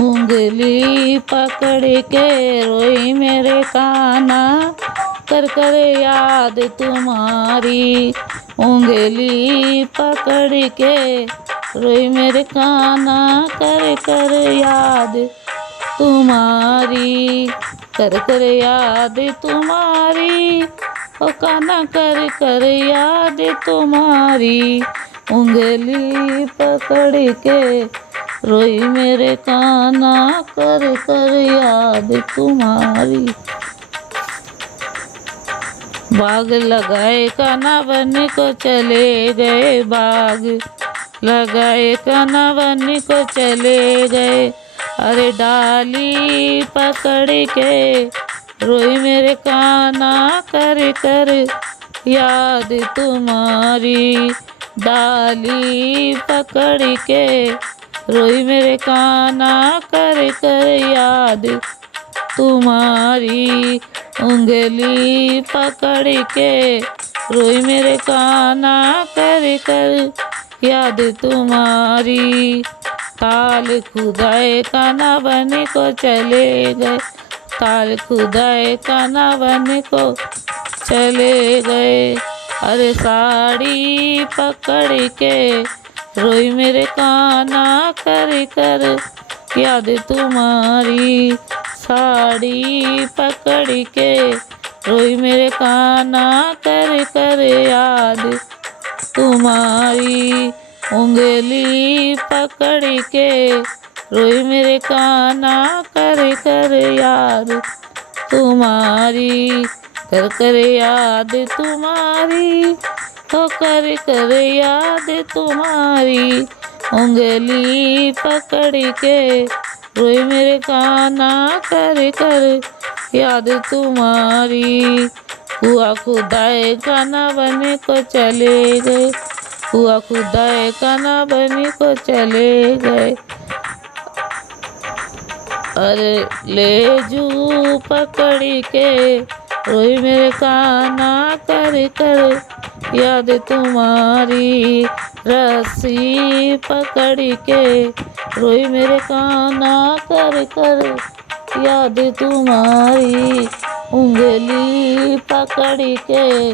उंगली पकड़ के रोई मेरे कान्हा, कर कर याद तुम्हारी। उंगली पकड़ के रोई मेरे कान्हा, कर कर याद तुम्हारी। कर कर याद तुम्हारी, ओ कान्हा कर कर याद तुम्हारी। उंगली पकड़ के रोई मेरे कान्हा, कर कर याद तुम्हारी। बाग लगाए कान्हा बन को चले गए, बाग लगाए कान्हा बन को चले गए। अरे डाली पकड़ के रोई मेरे कान्हा, कर कर याद तुम्हारी। डाली पकड़ के रोई मेरे कान्हा, कर कर याद तुम्हारी। उंगली पकड़ के रोई मेरे कान्हा, कर कर याद तुम्हारी। ताल खुदाए कान्हा बन को चले गए, ताल खुदाए कान्हा बन को चले गए। अरे साड़ी पकड़ के रोई मेरे कान्हा, कर कर याद तुम्हारी। साड़ी पकड़ के रोई मेरे कान्हा, कर कर याद तुम्हारी। उंगली पकड़ के रोई मेरे कान्हा, कर कर याद तुम्हारी। कर कर याद तुम्हारी, तो कर कर याद तुम्हारी। उंगली पकड़ के रोई मेरे कान्हा, कर कर याद तुम्हारी। कुआ खुदाए कान्हा बन को चले गए, कुआ खुदाए कान्हा बन को चले गए। अरे लेजू पकड़ के रोई मेरे कान्हा, कर कर याद तुम्हारी। रस्सी पकड़ के रोई मेरे कान्हा, कर कर याद तुम्हारी। उंगली पकड़ के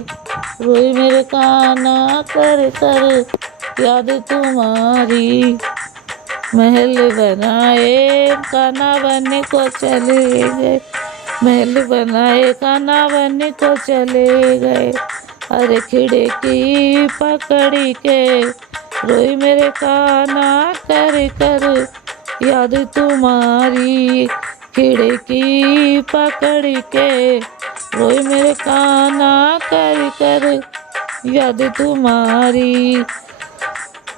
रोई मेरे कान्हा, कर कर याद तुम्हारी। महल बनाए कान्हा बन को चले गए, महल बनाए कान्हा बन को चले गए। अरे खिड़की पकड़ के रोई मेरे कान्हा, कर कर याद तुम्हारी। खिड़की पकड़ के रोई मेरे कान्हा, कर कर याद तुम्हारी।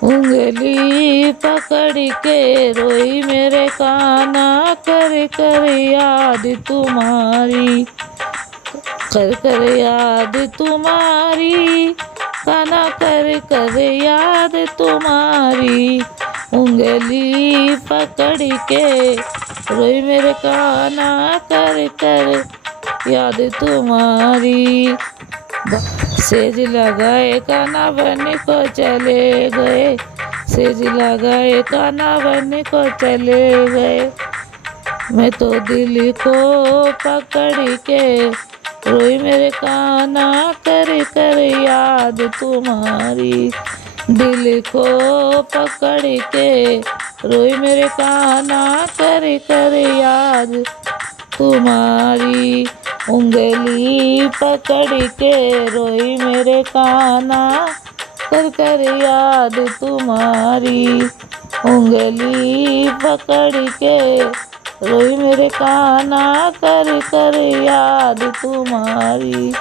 उंगली पकड़ के रोई मेरे कान्हा, कर कर याद तुम्हारी। कर कर याद तुम्हारी, कान्हा कर कर याद तुम्हारी। उंगली पकड़ के रोई मेरे कान्हा, कर कर याद तुम्हारी। सेज लगाए कान्हा बन को चले गए, सेज लगाए कान्हा बन को चले गए। मैं तो दिल को पकड़ के रोई मेरे कान्हा, कर कर याद तुम्हारी। दिल को पकड़ के रोई मेरे कान्हा, कर कर याद तुम्हारी। उंगली पकड़ के रोई मेरे कान्हा, कर कर याद तुम्हारी। उंगली पकड़ के रोई मेरे कान्हा, कर कर याद तुम्हारी।